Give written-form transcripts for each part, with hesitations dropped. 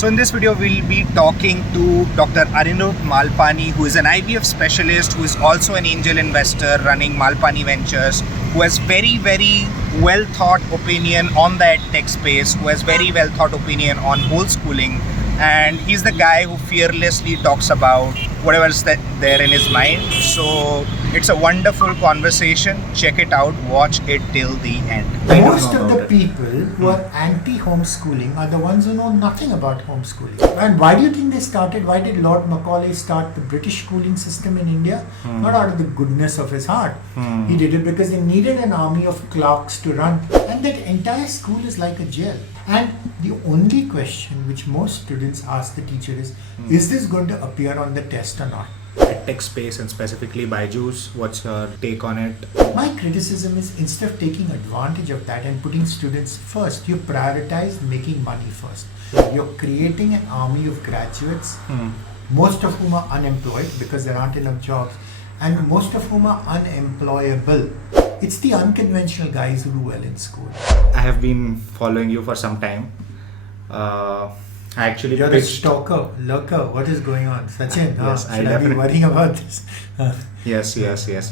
So in this video, we'll be talking to Dr. Anirudh Malpani, who is an IVF specialist, who is also an angel investor running Malpani Ventures, who has very, very well thought opinion on the EdTech space, who has very well thought opinion on homeschooling. And he's the guy who fearlessly talks about whatever's there in his mind. So it's a wonderful conversation. Check it out. Watch it till the end. Most of the people who are anti-homeschooling are the ones who know nothing about homeschooling. And why do you think they started? Why did Lord Macaulay start the British schooling system in India? Not out of the goodness of his heart. He did it because they needed an army of clerks to run. And that entire school is like a jail. And the only question which most students ask the teacher is this going to appear on the test or not? EdTech space and specifically Byju's, what's your take on it? My criticism is instead of taking advantage of that and putting students first, you prioritize making money first. You're creating an army of graduates, most of whom are unemployed because there aren't enough jobs, and most of whom are unemployable. It's the unconventional guys who do well in school. I have been following you for some time. I actually You're a stalker, lurker. What is going on, Sachin? Yes, should I be worrying about this? Yes.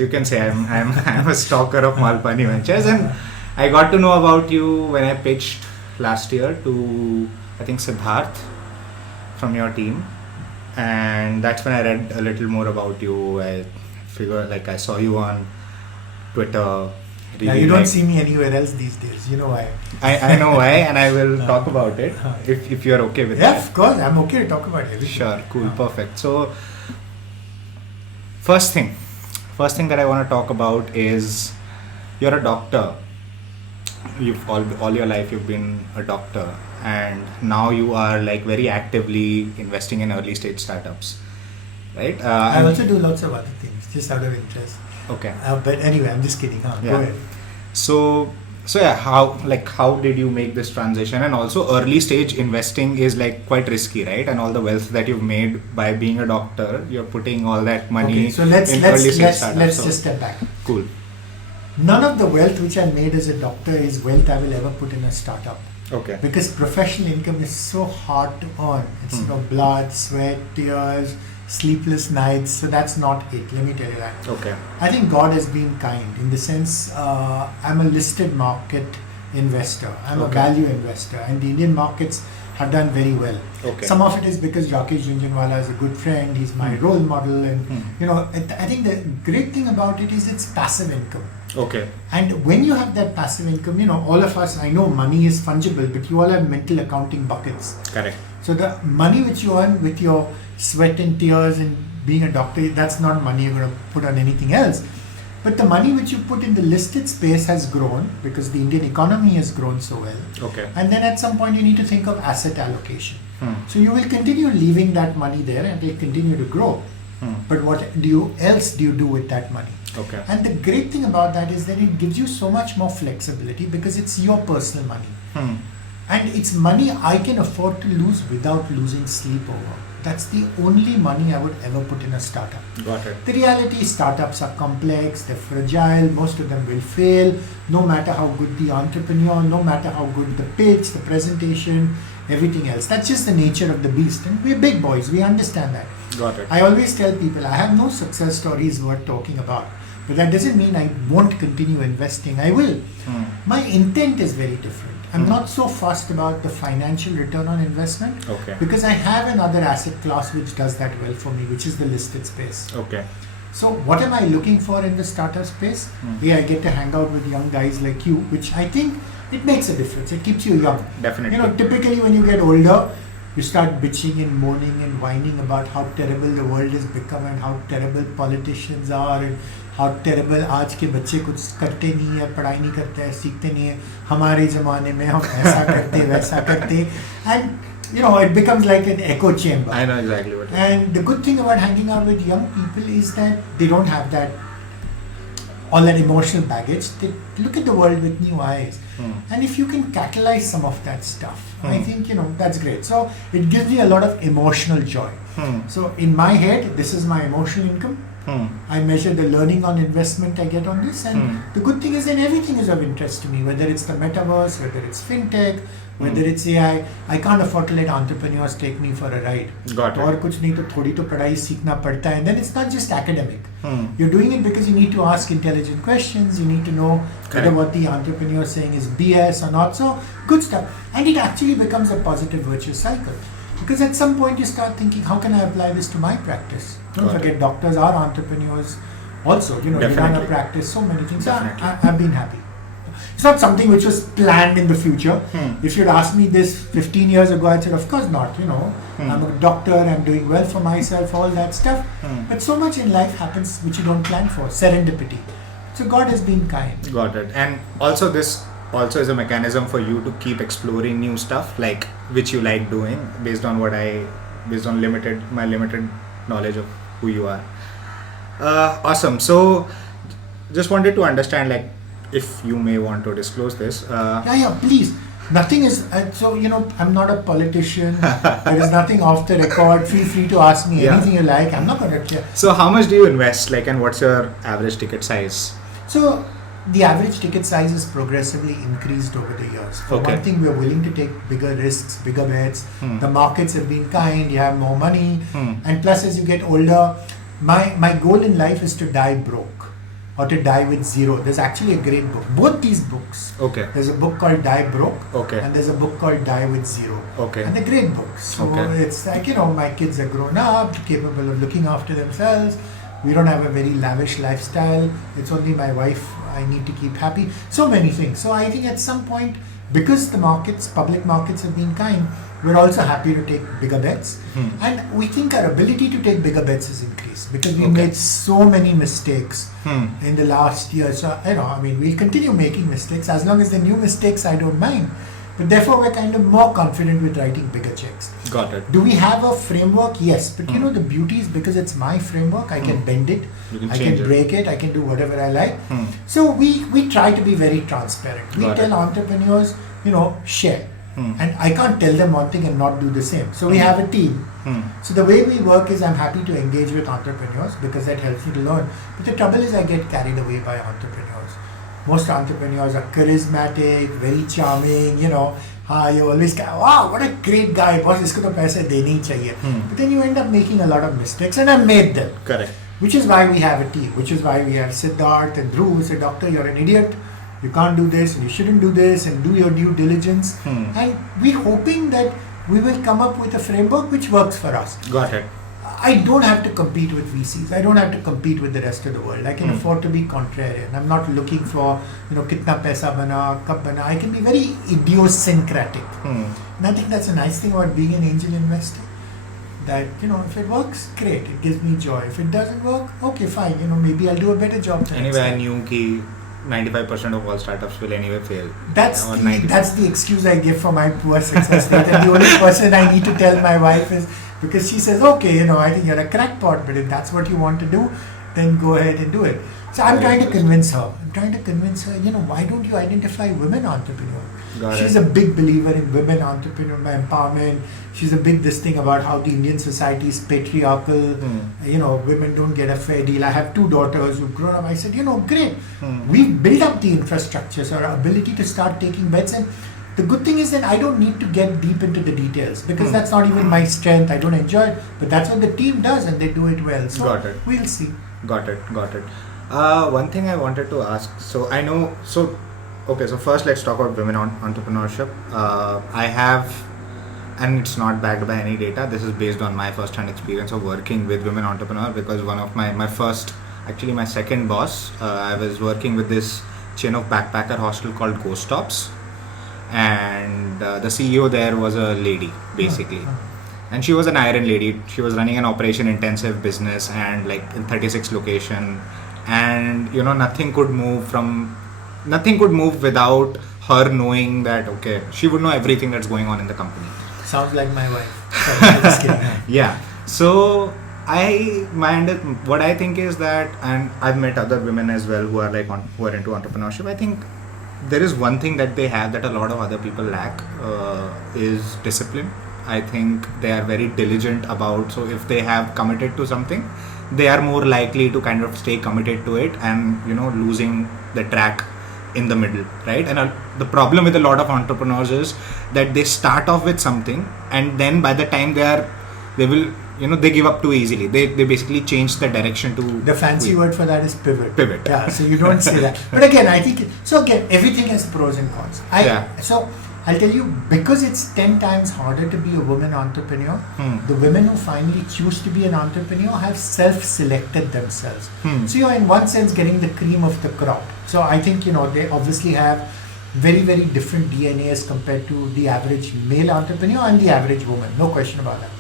You can say I'm a stalker of Malpani Ventures, and I got to know about you when I pitched last year to I think Siddharth from your team, and that's when I read a little more about you. I figured I saw you on Twitter. Really you don't see me anywhere else these days. You know why? I know why, and I will talk about it if you're okay with that. Yeah, of course. I'm okay to talk about everything. Sure, cool, perfect. So, first thing that I want to talk about is you're a doctor. You've all your life you've been a doctor, and now you are very actively investing in early stage startups, right? I also do lots of other things just out of interest. Okay. But anyway, I'm just kidding. Go ahead. So yeah, how did you make this transition? And also early stage investing is quite risky, right? And all the wealth that you've made by being a doctor, you're putting all that money okay, so let's just step back. Cool. None of the wealth which I made as a doctor is wealth I will ever put in a startup. Okay. Because professional income is so hard to earn. It's blood, sweat, tears, sleepless nights. So that's not it. Let me tell you that. Okay. I think God has been kind in the sense I'm a listed market investor. I'm a value investor, and the Indian markets have done very well. Okay. Some of it is because Rakesh Jhunjhunwala is a good friend. He's my role model, and I think the great thing about it is it's passive income. Okay. And when you have that passive income, all of us, I know money is fungible, but you all have mental accounting buckets. Correct. So the money which you earn with your sweat and tears and being a doctor, that's not money you're going to put on anything else. But the money which you put in the listed space has grown because the Indian economy has grown so well. Okay. And then at some point you need to think of asset allocation. So you will continue leaving that money there and it will continue to grow. But what else do you do with that money? Okay. And the great thing about that is that it gives you so much more flexibility because it's your personal money. And it's money I can afford to lose without losing sleep over. That's the only money I would ever put in a startup. Got it. The reality is startups are complex, they're fragile, most of them will fail, no matter how good the entrepreneur, no matter how good the pitch, the presentation, everything else. That's just the nature of the beast. And we're big boys, we understand that. Got it. I always tell people, I have no success stories worth talking about. But that doesn't mean I won't continue investing. I will. My intent is very different. I'm not so fussed about the financial return on investment because I have another asset class which does that well for me, which is the listed space. Okay. So what am I looking for in the startup space? I get to hang out with young guys like you, which I think it makes a difference. It keeps you young. Definitely. Typically when you get older, you start bitching and moaning and whining about how terrible the world has become and how terrible politicians are and how terrible आज के बच्चे कुछ करते नहीं है, पढ़ाई नहीं करते हैं, सीखते नहीं है. हमारे ज़माने में हम ऐसा करते वैसा करते, and it becomes like an echo chamber. I know exactly what. And the good thing about hanging out with young people is that they don't have all that emotional baggage. They look at the world with new eyes. And if you can catalyze some of that stuff, I think, that's great. So it gives me a lot of emotional joy. So in my head, this is my emotional income. I measure the learning on investment I get on this, and the good thing is that everything is of interest to me, whether it's the metaverse, whether it's fintech, Whether it's AI, I can't afford to let entrepreneurs take me for a ride. Got it. और कुछ नहीं तो थोड़ी तो पढ़ाई सीखना पड़ता है. And then it's not just academic. Hmm. You're doing it because you need to ask intelligent questions. You need to know whether Correct. what the entrepreneur is saying is BS or not. So good stuff. And it actually becomes a positive virtuous cycle. Because at some point you start thinking, how can I apply this to my practice? Don't Got forget, it. doctors are entrepreneurs. Also, you know, you run a Definitely. practice, so many things. So Definitely. I've been happy. It's not something which was planned in the future. If you'd asked me this 15 years ago, I'd said, of course not. You know, I'm a doctor, I'm doing well for myself, all that stuff. But so much in life happens which you don't plan for. Serendipity. So God has been kind. Got it. And also this also is a mechanism for you to keep exploring new stuff, like which you like doing based on my limited knowledge of who you are. Awesome. So just wanted to understand, like, if you may want to disclose this. Yeah, please. Nothing is, so, you know, I'm not a politician. There is nothing off the record. Feel free to ask me Yeah. anything you like. I'm not going to. So how much do you invest, like, and what's your average ticket size? So the average ticket size is progressively increased over the years. For Okay. one thing, we are willing to take bigger risks, bigger bets. The markets have been kind. You have more money. And plus, as you get older, my goal in life is to die broke or to die with zero. There's actually a great book. Both these books. Okay. There's a book called Die Broke. Okay. And there's a book called Die with Zero. Okay. And they're great books. So Okay. it's like, you know, my kids are grown up, capable of looking after themselves. We don't have a very lavish lifestyle. It's only my wife I need to keep happy. So many things. So I think at some point, because the public markets have been kind, we're also happy to take bigger bets. And we think our ability to take bigger bets is increased because we Okay. made so many mistakes in the last year. So, you know, I mean, we'll continue making mistakes. As long as they're new mistakes, I don't mind. But therefore, we're kind of more confident with writing bigger checks. Got it. Do we have a framework? Yes. But you know, the beauty is because it's my framework, I can bend it, You can I change can it. break it, I can do whatever I like. So we try to be very transparent. We Got tell it. entrepreneurs, you know, share. And I can't tell them one thing and not do the same. So we have a team. So the way we work is I'm happy to engage with entrepreneurs because that helps me to learn. But the trouble is I get carried away by entrepreneurs. Most entrepreneurs are charismatic, very charming, you know. You always go, wow, what a great guy, boss, isko to paise dene hi chahiye. But then you end up making a lot of mistakes, and I've made them. Correct. Which is why we have a team, which is why we have Siddharth and Dhruv who say, doctor, you're an idiot. You can't do this, and you shouldn't do this, and do your due diligence. And we're hoping that we will come up with a framework which works for us. Got it. I don't have to compete with VCs. I don't have to compete with the rest of the world. I can afford to be contrarian. I'm not looking for, you know, kitna paisa bana, kab bana. I can be very idiosyncratic. And I think that's a nice thing about being an angel investor. That, you know, if it works, great. It gives me joy. If it doesn't work, okay, fine. You know, maybe I'll do a better job. the next Anyway, I time. knew ki 95% of all startups will anyway fail. That's Or the, 90%. that's the excuse I give for my poor success rate. And the only person I need to tell my wife is, because she says, okay, you know, I think you're a crackpot, but if that's what you want to do, then go ahead and do it. So I'm trying to convince her. You know, why don't you identify women entrepreneurs? Got She's it. a big believer in women entrepreneur empowerment. She's a big this thing about how the Indian society is patriarchal. You know, women don't get a fair deal. I have 2 daughters who've grown up. I said, you know, great. We've built up the infrastructure, so our ability to start taking bets. And the good thing is that I don't need to get deep into the details because that's not even my strength. I don't enjoy it, but that's what the team does, and they do it well. So Got it. we'll see. Got it. One thing I wanted to ask. So I know. So first let's talk about women entrepreneurship. I have, and it's not backed by any data. This is based on my first-hand experience of working with women entrepreneurs because one of my second boss, I was working with this chain of backpacker hostel called goStops, and the CEO there was a lady basically. And she was an iron lady. She was running an operation intensive business and like in 36 location, and you know nothing could move without her knowing that okay, she would know everything that's going on in the company. Sounds like my wife. Sorry, just kidding. Yeah. So what I think is that, and I've met other women as well who are who are into entrepreneurship. I think there is one thing that they have that a lot of other people lack is discipline. I think they are very diligent about, so if they have committed to something, they are more likely to kind of stay committed to it and, you know, losing the track in the middle, right? And the problem with a lot of entrepreneurs is that they start off with something, and then by the time they will, they give up too easily. They basically change the direction to... The fancy word for that is pivot. Pivot. Yeah, so you don't say that. But again, I think, everything has pros and cons. So I'll tell you, because it's 10 times harder to be a woman entrepreneur, the women who finally choose to be an entrepreneur have self-selected themselves. So you're in one sense getting the cream of the crop. So I think, they obviously have very, very different DNA as compared to the average male entrepreneur and the average woman. No question about that.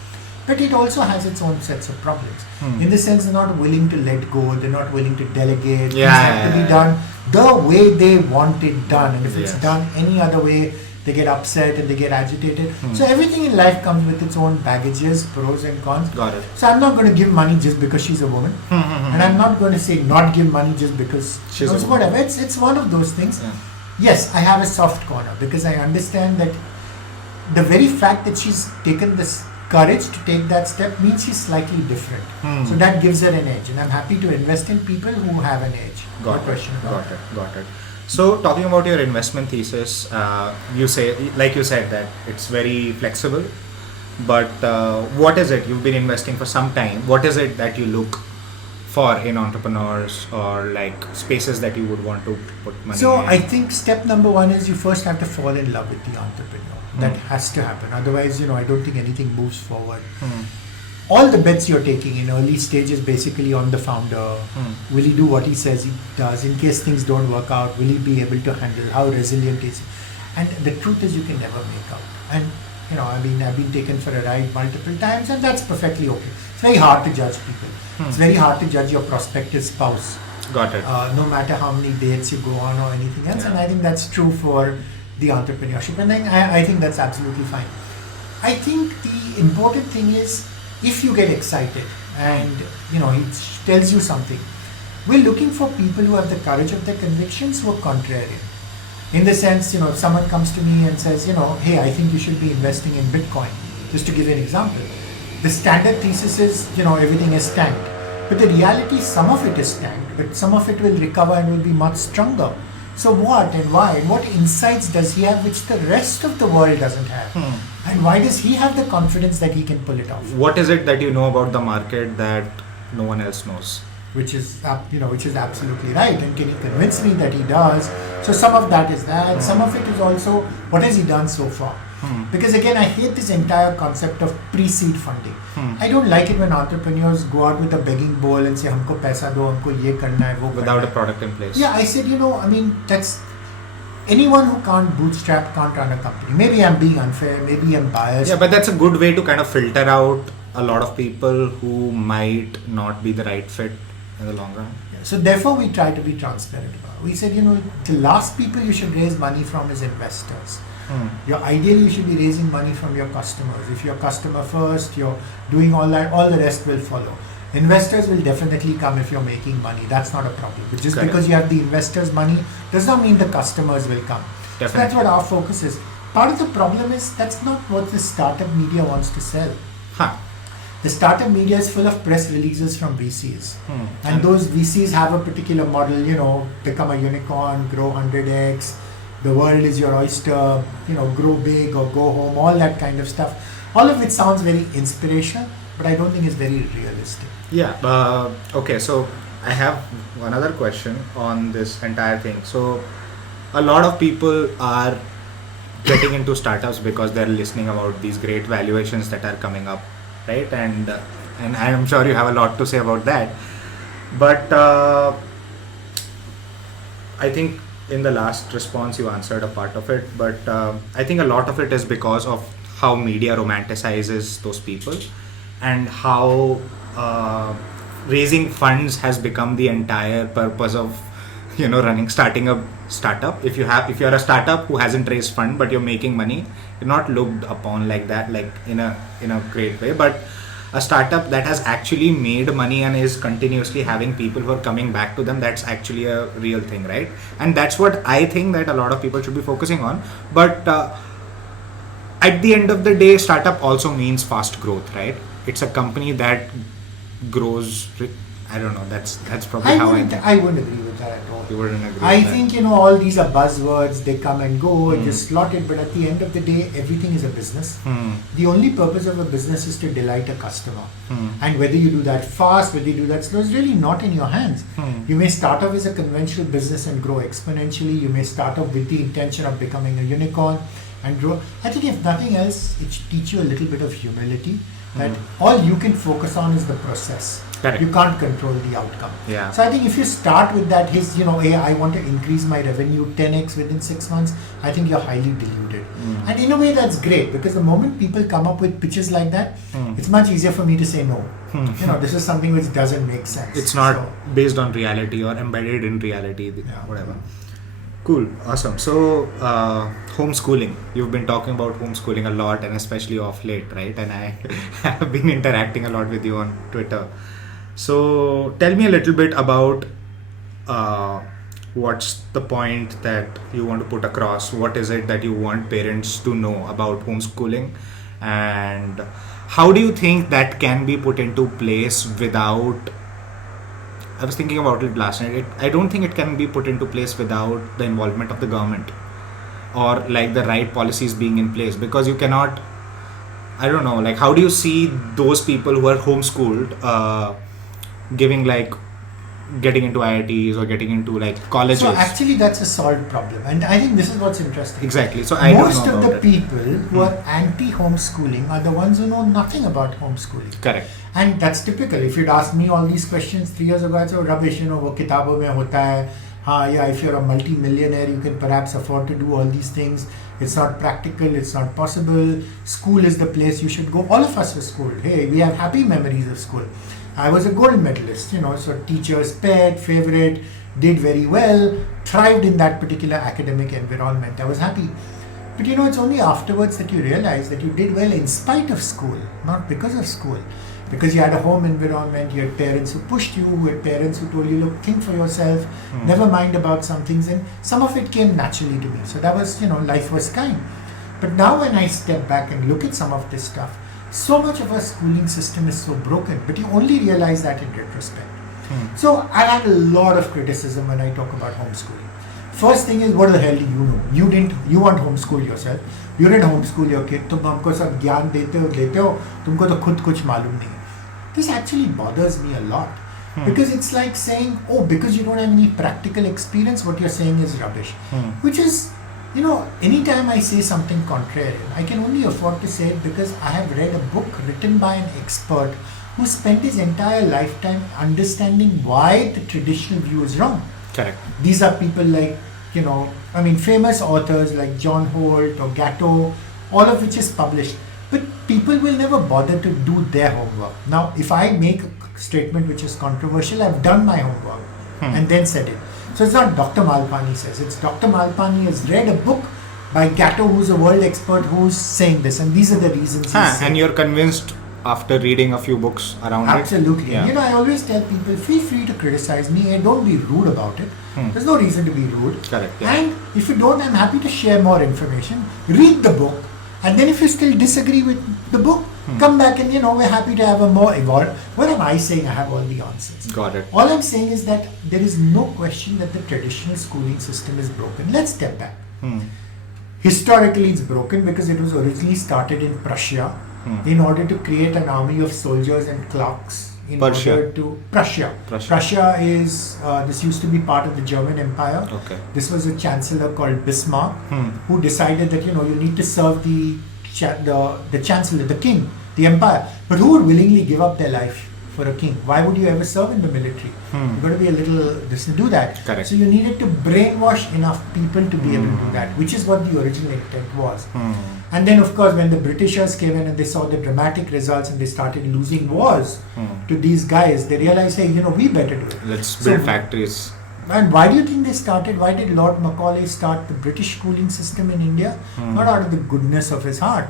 But it also has its own sets of problems. In the sense they're not willing to let go, they're not willing to delegate. Things have to be done the way they want it done. And if it's done any other way, they get upset and they get agitated. So everything in life comes with its own baggages, pros and cons. Got it. So I'm not going to give money just because she's a woman. And I'm not going to say not give money just because she's a woman. Whatever. It's one of those things. Yeah. Yes, I have a soft corner because I understand that the very fact that she's taken this courage to take that step means she's slightly different. So that gives her an edge, and I'm happy to invest in people who have an edge. No question about it. Got it. So talking about your investment thesis, you said that it's very flexible, but what is it? You've been investing for some time. What is it that you look for in entrepreneurs, or like spaces that you would want to put money in? I think step number one is you first have to fall in love with the entrepreneur. That has to happen. Otherwise, I don't think anything moves forward. All the bets you're taking in early stages basically on the founder. Will he do what he says he does? In case things don't work out, will he be able to handle? How resilient is he? And the truth is you can never make out. And, I've been taken for a ride multiple times, and that's perfectly okay. It's very hard to judge people. It's very hard to judge your prospective spouse. Got it. No matter how many dates you go on or anything else. And I think that's true for the entrepreneurship, and I think that's absolutely fine. I think the important thing is if you get excited and he tells you something, we're looking for people who have the courage of their convictions, who are contrarian. In the sense, if someone comes to me and says, hey, I think you should be investing in Bitcoin, just to give you an example. The standard thesis is, everything is tanked. But the reality, some of it is tanked, but some of it will recover and will be much stronger. So what and why and what insights does he have which the rest of the world doesn't have? And why does he have the confidence that he can pull it off? What is it that you know about the market that no one else knows? Which is absolutely right. And can you convince me that he does? So some of that is that. Some of it is also what has he done so far? Because again, I hate this entire concept of pre-seed funding. I don't like it when entrepreneurs go out with a begging bowl and say, "Humko paisa do, humko ye karna hai, wo without a product in place." Yeah, I said, that's anyone who can't bootstrap can't run a company. Maybe I'm being unfair, maybe I'm biased. Yeah, but that's a good way to kind of filter out a lot of people who might not be the right fit in the long run. Yeah, so therefore, we try to be transparent about it. We said, the last people you should raise money from is investors. Ideally, you should be raising money from your customers. If you're customer first, you're doing all that, all the rest will follow. Investors will definitely come if you're making money. That's not a problem. But just because you have the investors' money does not mean the customers will come. So that's what our focus is. Part of the problem is that's not what the startup media wants to sell. The startup media is full of press releases from VCs. And those VCs have a particular model, become a unicorn, grow 100x, the world is your oyster, grow big or go home, all that kind of stuff. All of it sounds very inspirational, but I don't think it's very realistic. Yeah. Okay, so I have one other question on this entire thing. So a lot of people are getting into startups because they're listening about these great valuations that are coming up, right? And I'm sure you have a lot to say about that. But I think in the last response you answered a part of it, but I think a lot of it is because of how media romanticizes those people and how raising funds has become the entire purpose of starting a startup. If you're a startup who hasn't raised fund but you're making money, you're not looked upon like that, like in a great way. But a startup that has actually made money and is continuously having people who are coming back to them, that's actually a real thing, right? And that's what I think that a lot of people should be focusing on. But at the end of the day, startup also means fast growth, right? It's a company that grows I don't know. That's probably how I think. I wouldn't agree with that at all. You wouldn't agree I with that? think, all these are buzzwords, they come and go, just slotted, but at the end of the day, everything is a business. The only purpose of a business is to delight a customer. And whether you do that fast, whether you do that slow, is really not in your hands. You may start off as a conventional business and grow exponentially. You may start off with the intention of becoming a unicorn and grow. I think if nothing else, it should teach you a little bit of humility, that all you can focus on is the process. Correct. You can't control the outcome. Yeah. So I think if you start with that, hey, I want to increase my revenue 10x within 6 months, I think you're highly deluded. And in a way, that's great, because the moment people come up with pitches like that, it's much easier for me to say no. This is something which doesn't make sense. It's not based on reality or embedded in reality, whatever. Cool, awesome. So, homeschooling. You've been talking about homeschooling a lot, and especially off late, right? And I have been interacting a lot with you on Twitter. So, tell me a little bit about what's the point that you want to put across. What is it that you want parents to know about homeschooling, and how do you think that can be put into place without... I was thinking about it last night. I don't think it can be put into place without the involvement of the government or like the right policies being in place, because you cannot, I don't know, like how do you see those people who are homeschooled getting into IITs or getting into like colleges? So actually that's a solved problem, and I think this is what's interesting. Exactly. So most of the people who are anti-homeschooling are the ones who know nothing about homeschooling. Correct. And that's typical. If you'd asked me all these questions 3 years ago, I'd say, rubbish, wo kitabon mein hota hai. If you're a multi-millionaire, you can perhaps afford to do all these things. It's not practical, it's not possible. School is the place you should go. All of us were schooled. Hey, we have happy memories of school. I was a gold medalist, so teacher's pet, favorite, did very well, thrived in that particular academic environment. I was happy. But it's only afterwards that you realize that you did well in spite of school, not because of school. Because you had a home environment, you had parents who pushed you, who had parents who told you, look, think for yourself, never mind about some things, and some of it came naturally to me. So that was, life was kind. But now when I step back and look at some of this stuff, so much of our schooling system is so broken, but you only realize that in retrospect. So I had a lot of criticism when I talk about homeschooling. First thing is, what the hell do you know? You want homeschool yourself. You didn't homeschool your kid. तुम हमको सब ज्ञान देते हो, तुमको तो खुद कुछ मालूम नहीं. This actually bothers me a lot, because it's like saying, because you don't have any practical experience, what you're saying is rubbish. Which is, anytime I say something contrarian, I can only afford to say it because I have read a book written by an expert who spent his entire lifetime understanding why the traditional view is wrong. Correct. These are people like, famous authors like John Holt or Gatto, all of which is published. But people will never bother to do their homework. Now, if I make a statement which is controversial, I've done my homework and then said it. So it's not Dr. Malpani says, it's Dr. Malpani has read a book by Gatto, who's a world expert, who's saying this, and these are the reasons. And you're convinced after reading a few books around Absolutely. it? I always tell people, feel free to criticize me and don't be rude about it. There's no reason to be rude. Correct. Yeah. And if you don't, I'm happy to share more information. Read the book. And then if you still disagree with the book, come back and, we're happy to have a more evolved... What am I saying? I have all the answers. Got it. All I'm saying is that there is no question that the traditional schooling system is broken. Let's step back. Historically, it's broken because it was originally started in Prussia in order to create an army of soldiers and clerks. Prussia is, this used to be part of the German Empire. Okay. This was a chancellor called Bismarck who decided that, you need to serve the chancellor, the king, the empire. But who would willingly give up their life for a king? Why would you ever serve in the military? You've got to be a little, to do that. Correct. So you needed to brainwash enough people to be able to do that, which is what the original intent was. And then, of course, when the Britishers came in and they saw the dramatic results and they started losing wars to these guys, they realized, hey, we better do it. Let's build factories. And why do you think they started? Why did Lord Macaulay start the British schooling system in India? Not out of the goodness of his heart.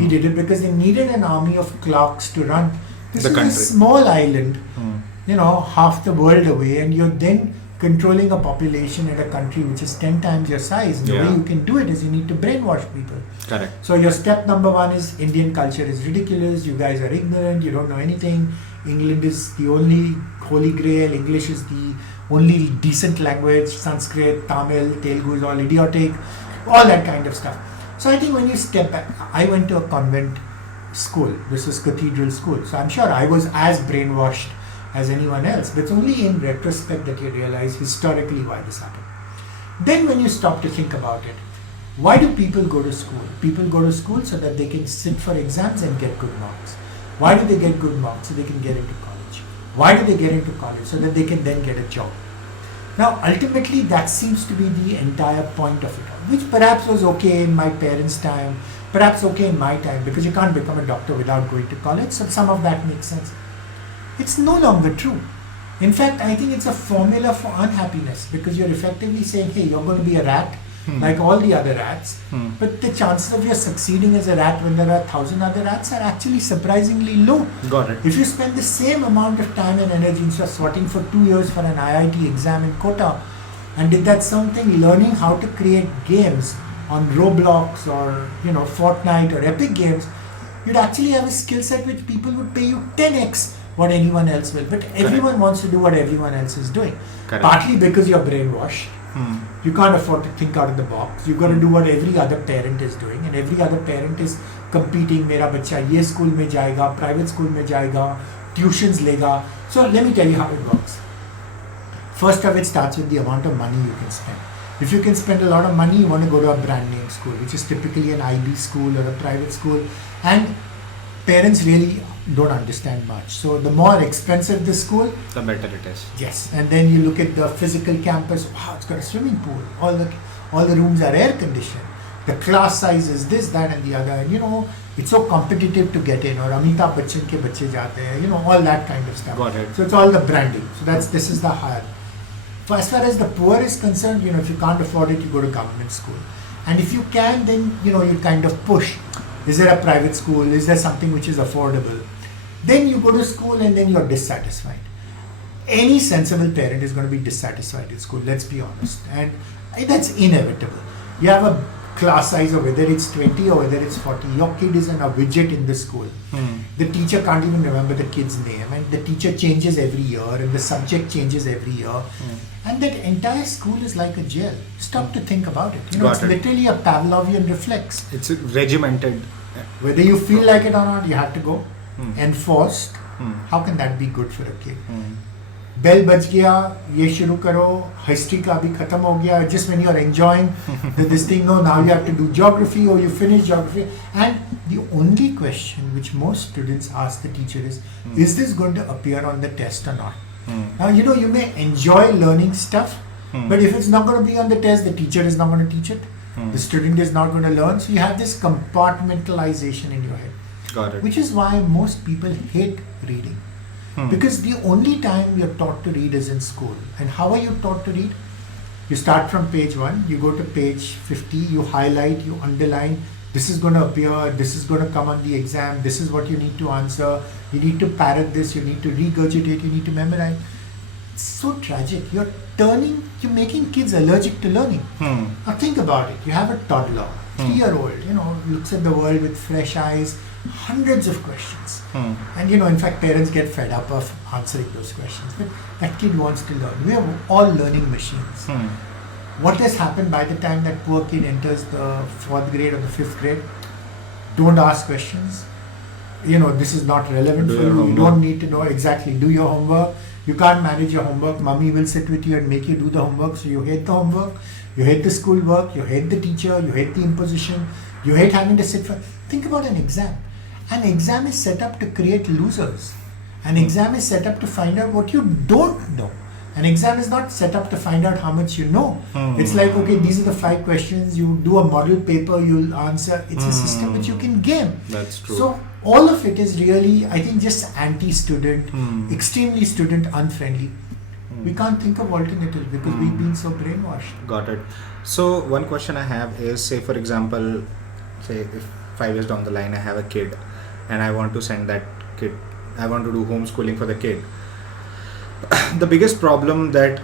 He did it because they needed an army of clerks to run. This is a small island, half the world away, and you're then controlling a population in a country which is 10 times your size. The way you can do it is you need to brainwash people. Correct. So your step number one is Indian culture is ridiculous, you guys are ignorant, you don't know anything, England is the only holy grail, English is the only decent language, Sanskrit, Tamil, Telugu is all idiotic, all that kind of stuff. So I think when you step back, I went to a convent school, this is cathedral school, so I'm sure I was as brainwashed as anyone else, but it's only in retrospect that you realize historically why this happened. Then when you stop to think about it, why do people go to school? People go to school so that they can sit for exams and get good marks. Why do they get good marks? So they can get into college. Why do they get into college? So that they can then get a job. Now ultimately that seems to be the entire point of it all, which perhaps was okay in my parents' time, perhaps okay in my time, because you can't become a doctor without going to college, so some of that makes sense. It's no longer true. In fact, I think it's a formula for unhappiness, because you're effectively saying, hey, you're going to be a rat like all the other rats, but the chances of you succeeding as a rat when there are 1,000 other rats are actually surprisingly low. Got it. If you spend the same amount of time and energy instead of swatting for 2 years for an IIT exam in Kota and did that something learning how to create games on Roblox or Fortnite or Epic Games, you'd actually have a skill set which people would pay you 10x what anyone else will. But everyone wants to do what everyone else is doing. Correct. Partly because you're brainwashed. You can't afford to think out of the box. You've got to do what every other parent is doing, and every other parent is competing. Mera bacha ye school mein jayega, private school mein jayega, tuitions lega. So let me tell you how it works. First of it starts with the amount of money you can spend. If you can spend a lot of money, you want to go to a brand name school, which is typically an IB school or a private school, and parents really don't understand much. So the more expensive the school, the better it is. Yes, and then you look at the physical campus. Wow, it's got a swimming pool. All the rooms are air conditioned. The class size is this, that, and the other. And it's so competitive to get in. Or Amitabh Bachchan ke bacche jaate hain. All that kind of stuff. Got it. So it's all the branding. So this is the higher. As far as the poor is concerned, if you can't afford it, you go to government school. And if you can, then you kind of push. Is there a private school? Is there something which is affordable? Then you go to school and then you're dissatisfied. Any sensible parent is going to be dissatisfied in school, let's be honest. And that's inevitable. You have a class size of whether it's 20 or whether it's 40. Your kid is a widget in the school. The teacher can't even remember the kid's name, and the teacher changes every year and the subject changes every year. And that entire school is like a jail. Stop to think about it. It's literally a Pavlovian reflex. It's regimented. Whether you feel like it or not, you have to go. Enforced. How can that be good for a kid? Bell baj gaya, ye shuru karo, history ka abhi khatam ho gaya. Just when you are enjoying this thing, no, now you have to do geography or you finish geography. And the only question which most students ask the teacher is this going to appear on the test or not? Now, you may enjoy learning stuff, but if it's not going to be on the test, the teacher is not going to teach it. The student is not going to learn. So you have this compartmentalization in your head. Got it. Which is why most people hate reading. Because the only time you're taught to read is in school. And how are you taught to read? You start from page 1, you go to page 50, you highlight, you underline, this is going to appear, this is going to come on the exam, this is what you need to answer, you need to parrot this, you need to regurgitate, you need to memorize. It's so tragic. You're making kids allergic to learning. Now think about it. You have a toddler, 3-year-old, looks at the world with fresh eyes, hundreds of questions. And in fact, parents get fed up of answering those questions. But that kid wants to learn. We are all learning machines. What has happened by the time that poor kid enters the 4th grade or the 5th grade? Don't ask questions. This is not relevant for you. You don't need to know exactly. Do your homework. You can't manage your homework. Mommy will sit with you and make you do the homework. So you hate the homework. You hate the school work. You hate the teacher. You hate the imposition. You hate having to sit for... Think about an exam. An exam is set up to create losers. An exam is set up to find out what you don't know. An exam is not set up to find out how much you know. It's like, okay, these are the 5 questions. You do a model paper, you'll answer. It's a system which you can game. That's true. So all of it is really, I think, just anti-student, extremely student unfriendly. We can't think of alternatives because we've been so brainwashed. Got it. So one question I have is, say for example, if 5 years down the line I have a kid and I want to send that kid, I want to do homeschooling for the kid. The biggest problem that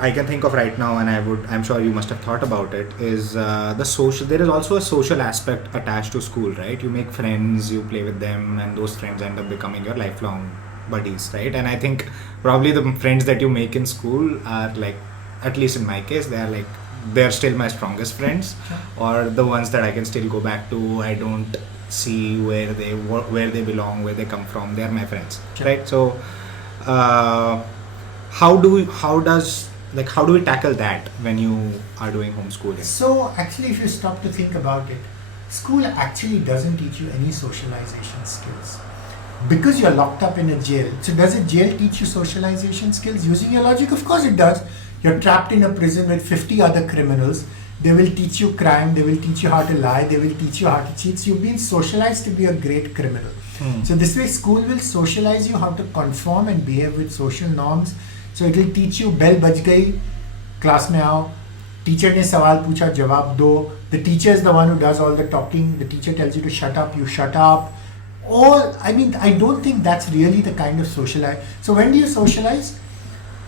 I can think of right now, and I'm sure you must have thought about it, is the social. There is also a social aspect attached to school, right? You make friends, you play with them, and those friends end up becoming your lifelong buddies, right? And I think probably the friends that you make in school are like, at least in my case, they're still my strongest friends, or the ones that I can still go back to. I don't see where they belong, where they come from. They're my friends, right? So how do we tackle that when you are doing homeschooling? So actually, if you stop to think about it, school actually doesn't teach you any socialization skills. Because you're locked up in a jail. So does a jail teach you socialization skills? Using your logic, of course it does. You're trapped in a prison with 50 other criminals. They will teach you crime, they will teach you how to lie, they will teach you how to cheat. So you've been socialized to be a great criminal. So this way school will socialize you how to conform and behave with social norms. So it will teach you bell baj gayi, class mein aao, teacher ne sawal pucha, jawab do. The teacher is the one who does all the talking. The teacher tells you to shut up, you shut up. I don't think that's really the kind of socialize. So when do you socialize?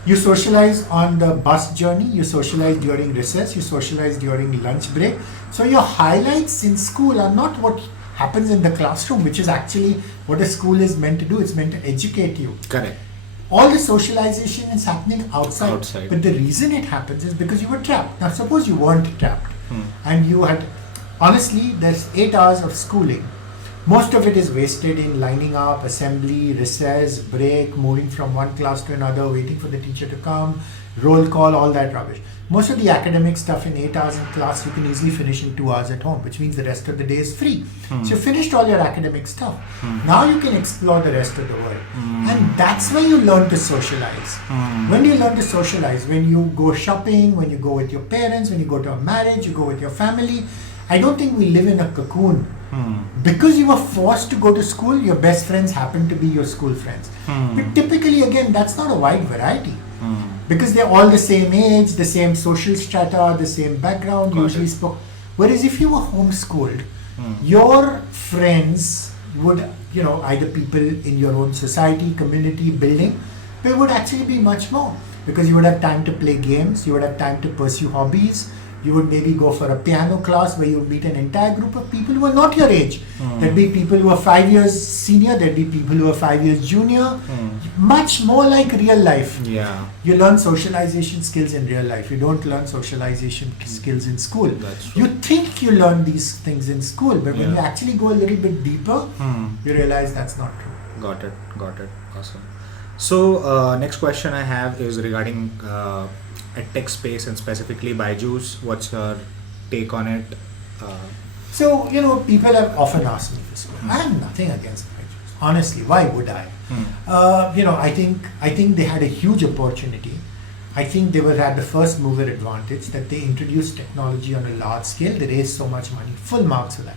You socialize on the bus journey, you socialize during recess, you socialize during lunch break. So your highlights in school are not what happens in the classroom, which is actually what a school is meant to do. It's meant to educate you. Correct. All the socialization is happening outside. But the reason it happens is because you were trapped. Now suppose you weren't trapped and you had, honestly, there's 8 hours of schooling. Most of it is wasted in lining up, assembly, recess, break, moving from one class to another, waiting for the teacher to come, roll call, all that rubbish. Most of the academic stuff in 8 hours in class, you can easily finish in 2 hours at home, which means the rest of the day is free. So you finished all your academic stuff. Now you can explore the rest of the world. And that's when you learn to socialize. When do you learn to socialize? When you go shopping, when you go with your parents, when you go to a marriage, you go with your family. I don't think we live in a cocoon. Because you were forced to go to school, your best friends happen to be your school friends. But typically, again, that's not a wide variety. Because they're all the same age, the same social strata, the same background, usually spoke. Whereas if you were homeschooled, your friends would, either people in your own society, community, building, they would actually be much more. Because you would have time to play games, you would have time to pursue hobbies. You would maybe go for a piano class where you would meet an entire group of people who are not your age. There'd be people who are 5 years senior, there'd be people who are 5 years junior. Much more like real life. Yeah. You learn socialization skills in real life. You don't learn socialization skills in school. That's true. You think you learn these things in school, but when you actually go a little bit deeper, you realize that's not true. Got it. Awesome. So next question I have is regarding EdTech space and specifically Byju's. What's your take on it? So, people have often asked me this. I have nothing against Byju's. Honestly, why would I? I think they had a huge opportunity. I think they had the first mover advantage that they introduced technology on a large scale. They raised so much money. Full marks for that.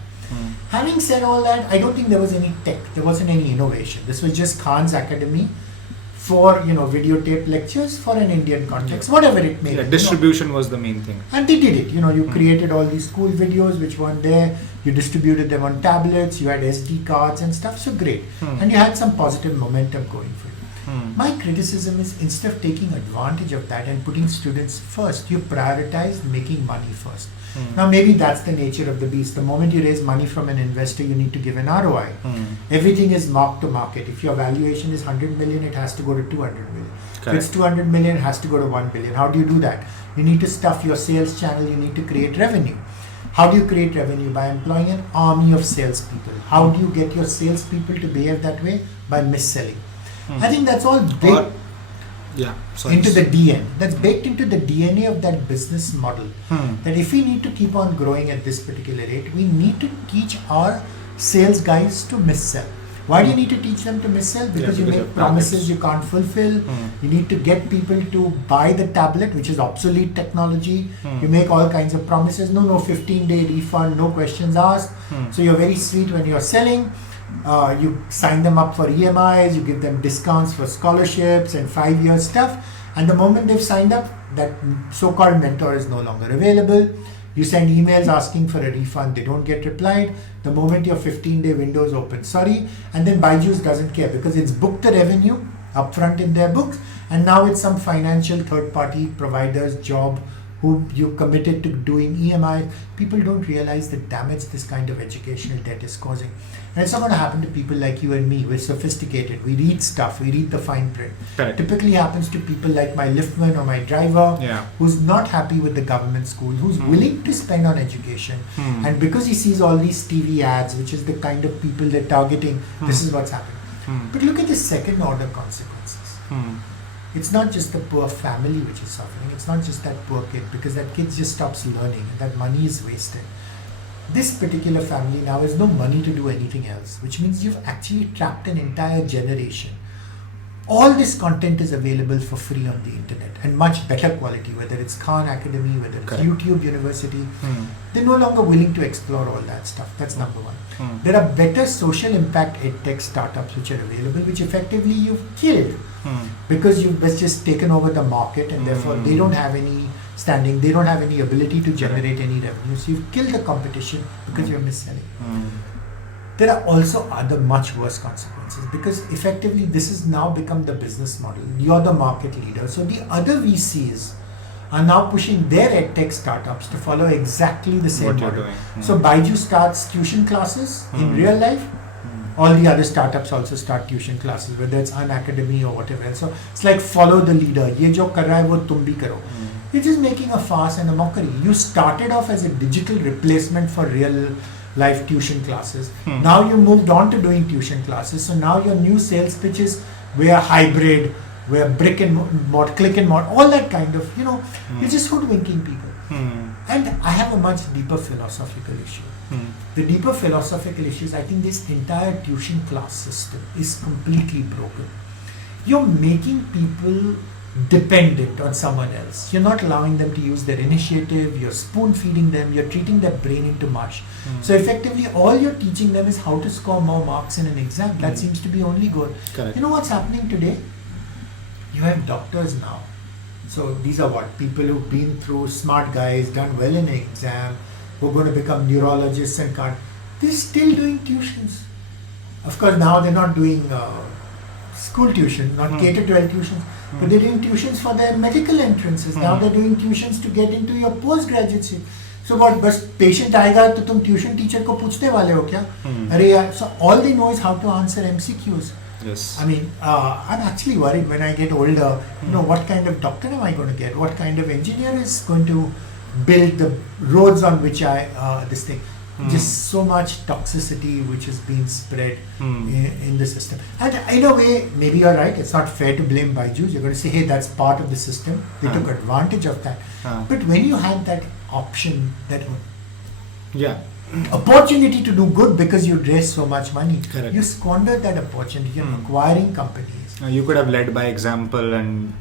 Having said all that, I don't think there was any tech. There wasn't any innovation. This was just Khan's Academy for videotape lectures for an Indian context, whatever it may be. Distribution was the main thing. And they did it. You created all these cool videos which weren't there. You distributed them on tablets. You had SD cards and stuff. So great. And you had some positive momentum going for you. My criticism is instead of taking advantage of that and putting students first, you prioritize making money first. Now maybe that's the nature of the beast. The moment you raise money from an investor, you need to give an ROI. Everything is mark to market. If your valuation is 100 million, it has to go to 200 million. If it's 200 million, it has to go to 1 billion. How do you do that? You need to stuff your sales channel. You need to create revenue. How do you create revenue? By employing an army of salespeople. How do you get your salespeople to behave that way? By mis-selling. I think that's all baked into the DNA. That's baked into the DNA of that business model. That if we need to keep on growing at this particular rate, we need to teach our sales guys to mis-sell. Why do you need to teach them to mis-sell? Because you make promises you can't fulfill. You need to get people to buy the tablet, which is obsolete technology. You make all kinds of promises. No 15-day refund, no questions asked. So you're very sweet when you're selling. You sign them up for EMIs, you give them discounts for scholarships and 5-year stuff. And the moment they've signed up, that so-called mentor is no longer available. You send emails asking for a refund, they don't get replied. The moment your 15-day window is open, sorry. And then Byju's doesn't care because it's booked the revenue upfront in their books, and now it's some financial third-party provider's job who you committed to doing EMI. People don't realize the damage this kind of educational debt is causing. And it's not going to happen to people like you and me. We're sophisticated. We read stuff. We read the fine print. Correct. Typically happens to people like my liftman or my driver, Yeah. who's not happy with the government school, who's willing to spend on education. And because he sees all these TV ads, which is the kind of people they're targeting, this is what's happening. But look at the second order consequences. It's not just the poor family which is suffering. It's not just that poor kid, because that kid just stops learning and that money is wasted. This particular family now has no money to do anything else, which means you've actually trapped an entire generation. All this content is available for free on the internet and much better quality, whether it's Khan Academy, whether it's Correct. YouTube University. They're no longer willing to explore all that stuff. That's number one. There are better social impact EdTech startups which are available, which effectively you've killed because you've just taken over the market, and therefore they don't have any standing, they don't have any ability to generate any revenue. So you've killed the competition because you're mis-selling. There are also other much worse consequences, because effectively this has now become the business model. You're the market leader. So the other VCs are now pushing their EdTech startups to follow exactly the same What you're model. doing. So Baiju starts tuition classes in real life. All the other startups also start tuition classes, whether it's Unacademy or whatever else. So it's like follow the leader. Ye jo kar raha hai, wo tum bhi karo. You're just making a farce and a mockery. You started off as a digital replacement for real life tuition classes. Now you moved on to doing tuition classes. So now your new sales pitch is we're hybrid, we're brick and mortar, click and mortar, all that kind of, you're just hoodwinking people. And I have a much deeper philosophical issue. The deeper philosophical issue is, I think this entire tuition class system is completely broken. You're making people dependent on someone else. You're not allowing them to use their initiative. You're spoon feeding them. You're treating their brain into mush. So effectively all you're teaching them is how to score more marks in an exam. That seems to be only goal. Correct. You know what's happening today? You have doctors now. So these are what? People who've been through, smart guys, done well in an exam, who are going to become neurologists and they're still doing tuitions. Of course, now they're not doing school tuition, not K-12 tuitions, but they're doing tuitions for their medical entrances. Now they're doing tuitions to get into your postgraduate seat. So what, बस patient आएगा तो तुम tuition teacher को पूछने वाले हो क्या? अरे यार, so all they know is how to answer MCQs. Yes. I mean, I'm actually worried when I get older, what kind of doctor am I going to get? What kind of engineer is going to build the roads on which this thing? Just so much toxicity which has been spread in the system. And in a way, maybe you're right, it's not fair to blame Baijus. You're going to say, hey, that's part of the system. They took advantage of that. But when you had that option, that opportunity to do good because you raised so much money, Correct. you squandered that opportunity in acquiring companies. You could have led by example and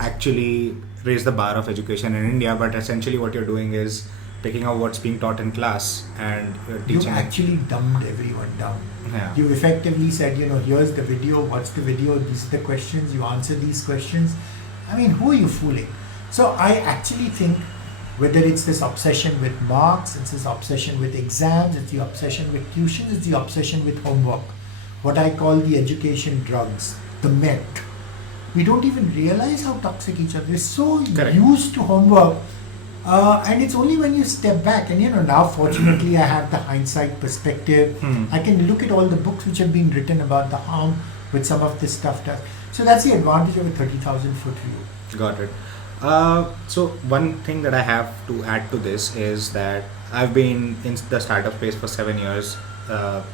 actually raised the bar of education in India, but essentially what you're doing is picking up what's being taught in class and You teaching. actually dumbed everyone down. Yeah. You effectively said, here's the video, what's the video, these are the questions, you answer these questions. I mean, who are you fooling? So I actually think whether it's this obsession with marks, it's this obsession with exams, it's the obsession with tuitions, it's the obsession with homework. What I call the education drugs, the meth. We don't even realize how toxic each other is. We're so Correct. used to homework. And it's only when you step back, and now fortunately I have the hindsight perspective. I can look at all the books which have been written about the harm which some of this stuff does. So that's the advantage of a 30,000 foot view. Got it. So one thing that I have to add to this is that I've been in the startup space for 7 years,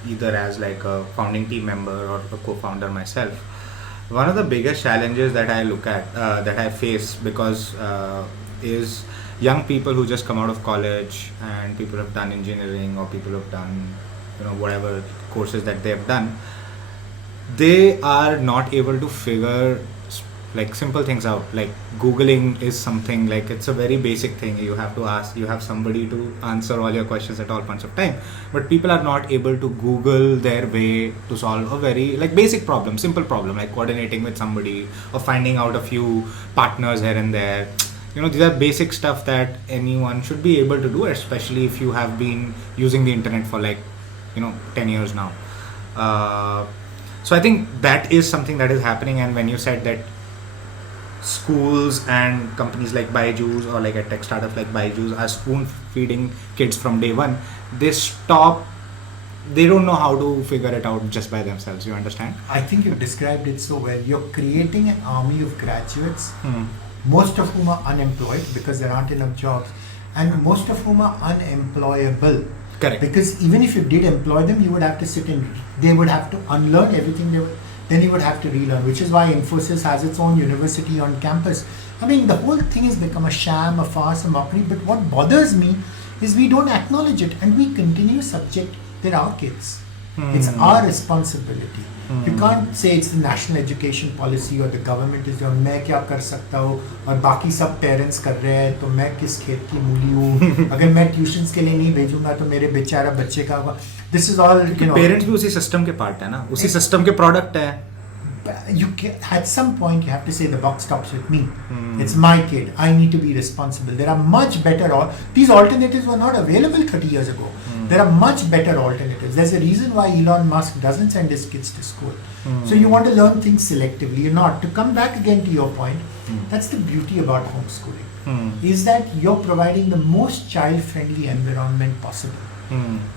either as like a founding team member or a co-founder myself. One of the biggest challenges that I look at, that I face because is young people who just come out of college and people have done engineering or people have done, whatever courses that they have done. They are not able to figure like simple things out. Like Googling is something like it's a very basic thing. You have to ask, you have somebody to answer all your questions at all points of time. But people are not able to Google their way to solve a very like basic problem, simple problem like coordinating with somebody or finding out a few partners here and there. These are basic stuff that anyone should be able to do, especially if you have been using the internet for 10 years now. So I think that is something that is happening. And when you said that schools and companies like Byju's or like a tech startup like Byju's are spoon feeding kids from day one, they don't know how to figure it out just by themselves. You understand? I think you described it so well. You're creating an army of graduates, most of whom are unemployed because there aren't enough jobs, and most of whom are unemployable. Correct. Because even if you did employ them, you would have to they would have to unlearn everything then you would have to relearn, which is why Infosys has its own university on campus. I mean, the whole thing has become a sham, a farce, a mockery, but what bothers me is we don't acknowledge it and we continue subject. They're our kids. It's our responsibility. You can't say it's the national education policy or the government is doing, मैं क्या कर सकता हूँ और बाकी सब parents कर रहे हैं तो मैं किस खेत की मूली हूँ, अगर मैं ट्यूशंस के लिए नहीं भेजूंगा तो मेरे बेचारा बच्चे का होगा. This is all, you know. Parents भी उसी system के part है ना, उसी system के product है. At some point you have to say the buck stops with me. It's my kid. I need to be responsible. There are much better. These alternatives were not available 30 years ago. There are much better alternatives. There's a reason why Elon Musk doesn't send his kids to school. So you want to learn things selectively. You're not. To come back again to your point, that's the beauty about homeschooling. Is that you're providing the most child-friendly environment possible.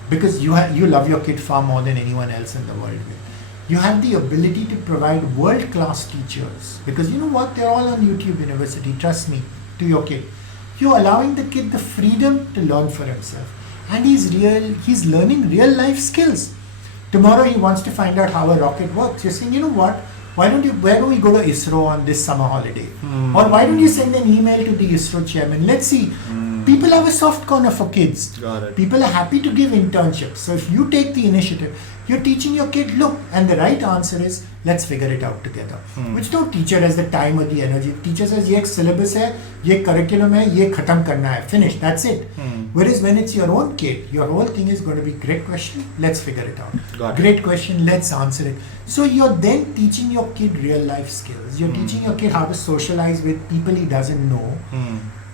Because you love your kid far more than anyone else in the world will. You have the ability to provide world-class teachers, because you know what, they're all on YouTube University, trust me, to your kid. You're allowing the kid the freedom to learn for himself, and he's learning real life skills. Tomorrow he wants to find out how a rocket works. You're saying, you know what, where don't we go to ISRO on this summer holiday? Or why don't you send an email to the ISRO chairman? Let's see. People have a soft corner for kids. Got it. People are happy to give internships. So if you take the initiative, you're teaching your kid, look, and the right answer is, let's figure it out together. Which no teacher has the time or the energy. Teacher says, ये एक syllabus है, ये curriculum है, ये खत्म करना है, finish, that's it. Whereas when it's your own kid, your whole thing is going to be great question, let's figure it out. Got it. Great question, let's answer it. So you're then teaching your kid real life skills. You're teaching your kid how to socialize with people he doesn't know,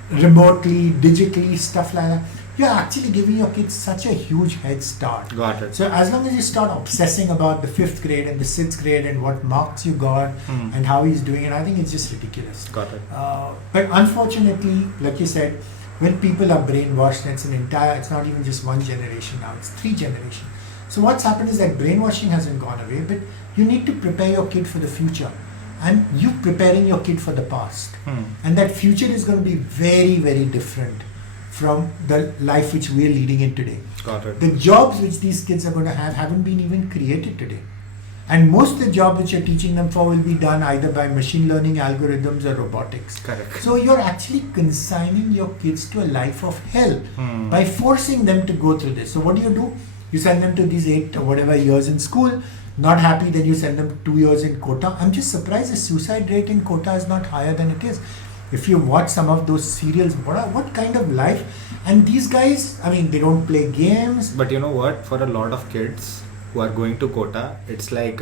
remotely, digitally, stuff like that. You're actually giving your kids such a huge head start. Got it. So as long as you start obsessing about the 5th grade and the 6th grade and what marks you got and how he's doing it, I think it's just ridiculous. Got it. But unfortunately, like you said, when people are brainwashed, it's not even just one generation now, it's 3 generations. So what's happened is that brainwashing hasn't gone away, but you need to prepare your kid for the future. And you preparing your kid for the past. And that future is going to be very, very different from the life which we're leading in today. Got it. The jobs which these kids are going to have haven't been even created today. And most of the jobs which you're teaching them for will be done either by machine learning algorithms or robotics. Correct. So you're actually consigning your kids to a life of hell by forcing them to go through this. So what do? You send them to these 8 or whatever years in school. Not happy, then you send them 2 years in quota. I'm just surprised the suicide rate in quota is not higher than it is. If you watch some of those serials, what kind of life? And these guys, I mean, they don't play games. But you know what? For a lot of kids who are going to quota, it's like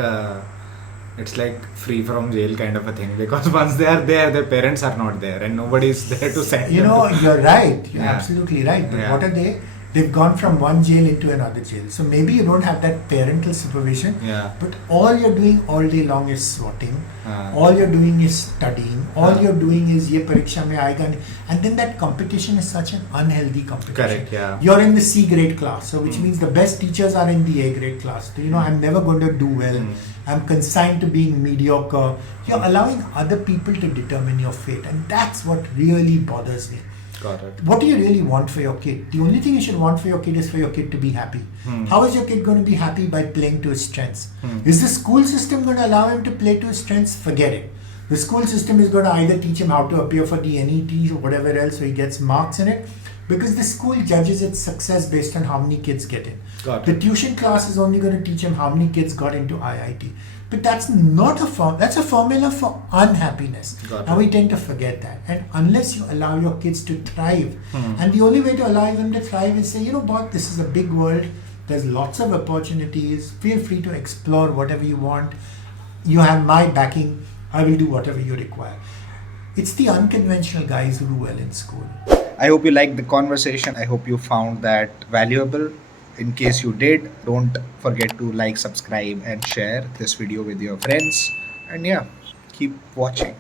free from jail kind of a thing, because once they are there, their parents are not there and nobody is there to send You them know, to. you're right. You're absolutely right. But what are they? They've gone from one jail into another jail. So maybe you don't have that parental supervision. Yeah. But all you're doing all day long is swatting. All you're doing is studying. All you're doing is ye pariksha mein aayega nahi. And then that competition is such an unhealthy competition. Correct, yeah. You're in the C grade class, so which means the best teachers are in the A grade class. So, I'm never going to do well. I'm consigned to being mediocre. You're allowing other people to determine your fate, and that's what really bothers me. Got it. What do you really want for your kid? The only thing you should want for your kid is for your kid to be happy. How is your kid going to be happy? By playing to his strengths. Is the school system going to allow him to play to his strengths? Forget it. The school system is going to either teach him how to appear for the NET or whatever else, so he gets marks in it, because the school judges its success based on how many kids get in. The tuition class is only going to teach him how many kids got into IIT. But that's not that's a formula for unhappiness. And we tend to forget that. And unless you allow your kids to thrive, and the only way to allow them to thrive is say, boss, this is a big world. There's lots of opportunities. Feel free to explore whatever you want. You have my backing. I will do whatever you require. It's the unconventional guys who do well in school. I hope you liked the conversation. I hope you found that valuable. In case you did, don't forget to like, subscribe, and share this video with your friends. And yeah, keep watching.